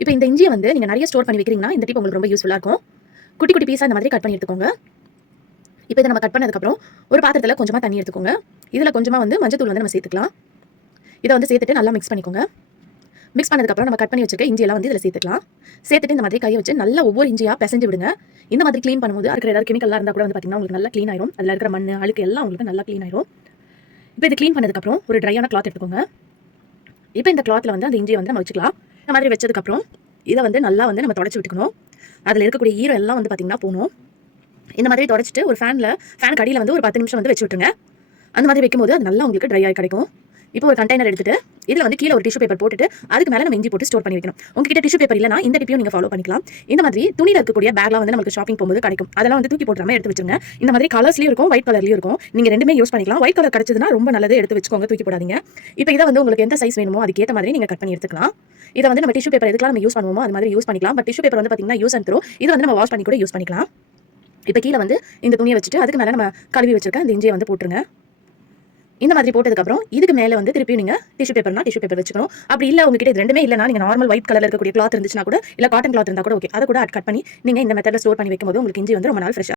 இப்போ இந்த இஞ்சியை வந்து நீங்கள் நிறைய ஸ்டோர் பண்ணி வைக்கிறீங்கன்னா இந்த டிப் உங்களுக்கு ரொம்ப யூஸ்ஃபுல்லாக இருக்கும். குட்டி குட்டி பீஸாக இந்த மாதிரி கட் பண்ணி எடுத்துக்கோங்க. இப்போ இதை நம்ம கட் பண்ணதுக்கப்புறம் ஒரு பாத்திரத்தில் கொஞ்சமாக தண்ணி எடுத்துக்கோங்க. இதில் கொஞ்சமாக வந்து மஞ்சத்தூள் வந்து நம்ம சேர்த்துக்கலாம். இதை வந்து சேர்த்துட்டு நல்லா மிக்ஸ் பண்ணிக்கோங்க. மிக்ஸ் பண்ணதுக்கப்புறம் நம்ம கட் பண்ணி வச்சிருக்க இஞ்சியெல்லாம் வந்து இதில் சேர்த்துக்கலாம். சேர்த்துட்டு இந்த மாதிரி கையை வச்சு நல்லா ஒவ்வொரு இஞ்சியாக பிசைஞ்சு விடுங்க. இந்த மாதிரி க்ளீன் பண்ணும்போது இருக்கிற ஏதாவது கெமிக்கல்லாம் இருந்தால் கூட வந்து பார்த்தீங்கன்னா உங்களுக்கு நல்லா க்ளீன் ஆயிரும். அதில் இருக்கிற மண் அழுக்கு எல்லாம் உங்களுக்கு நல்லா க்ளீன் ஆயிரும். இப்போ இது க்ளீன் பண்ணதுக்கப்புறம் ஒரு ட்ரையான கிளாத் எடுத்துக்கோங்க. இப்போ இந்த கிளாத்தில் வந்து அந்த இஞ்சியை வந்து நம்ம வச்சுக்கலாம். இந்த மாதிரி வச்சதுக்கப்புறம் இதை வந்து நல்லா வந்து நம்ம தொடச்சி விட்டுக்கணும். அதில் இருக்கக்கூடிய ஈரம் எல்லாம் வந்து பார்த்தீங்கன்னா போகணும். இந்த மாதிரி தொடச்சிட்டு ஒரு ஃபேனுக்கு அடியில் வந்து ஒரு 10 நிமிஷம் வந்து வச்சு விட்டுருங்க. அந்த மாதிரி வைக்கும்போது அது நல்லா உங்களுக்கு ட்ரை ஆகி கிடைக்கும். இப்போ ஒரு கண்டெய்னர் எடுத்துட்டு இதில் வந்து கீழே ஒரு டிஷ்யூ பேப்பர் போட்டுட்டு அதுக்கு மேலே நம்ம இஞ்சி போட்டு ஸ்டோர் பண்ணி வைக்கணும். உங்ககிட்ட டிஷ்யூ பேப்பர் இல்லைனா இந்த டிப்பையும் நீங்கள் ஃபாலோ பண்ணிக்கலாம். இந்த மாதிரி துணியில் இருக்கக்கூடிய பேக்லாம் வந்து நமக்கு ஷாப்பிங் போகும்போது கிடைக்கும். அதெல்லாம் வந்து தூக்கி போட்டுறாம எடுத்து வச்சுருங்க. இந்த மாதிரி கலர்ஸ்லையும் இருக்கும், ஒயிட் கலர்லையும் இருக்கும். நீங்கள் ரெண்டுமே யூஸ் பண்ணிக்கலாம். ஒயிட் கலர் கிடைச்சதுன்னா ரொம்ப நல்லது, எடுத்து வச்சுக்கோங்க, தூக்கி போடாதீங்க. இப்போ இதை வந்து உங்களுக்கு எந்த சைஸ் வேணுமோ அதுக்கேற்ற மாதிரி நீங்கள் கட் பண்ணி எடுத்துக்கலாம். இதை வந்து நம்ம டிஷ்யூ பேப்பர் எதுக்கெல்லாம் நம்ம யூஸ் பண்ணுவோமோ அது மாதிரி யூஸ் பண்ணிக்கலாம். பட் டிஷ்யூ பேப்பர் வந்து பார்த்தீங்கன்னா யூஸ் அண்ட் த்ரோ. இது வந்து நம்ம வாஷ் பண்ணி கூட யூஸ் பண்ணிக்கலாம். இப்போ கீழே வந்து இந்த துணியை வச்சுட்டு அதுக்கு மேலே நம்ம கழுவி வச்சிருக்க இந்த இஞ்சியை வந்து போட்டுருங்க. இந்த மாதிரி போட்டதுக்கப்புறம் இதுக்கு மேலே வந்து திருப்பி நீங்கள் டிஷ்யூ பேப்பர் வச்சுக்கணும். அப்படி இல்லை உங்ககிட்ட இது ரெண்டுமே இல்லைனா நீங்கள் நார்மல் ஒயிட் கலர் இருக்கக்கூடிய கிளாத் இருந்துச்சுன்னா கூட இல்லை காட்டன் கிளாத் இருந்தால் கூட ஓகே, அதை கூட கட் பண்ணி நீங்கள் இந்த மெத்தடில் ஸ்டோர் பண்ணி வைக்கும்போது உங்களுக்கு இஞ்சி வந்து ரொம்ப நாள் ஃப்ரெஷ்ஷாக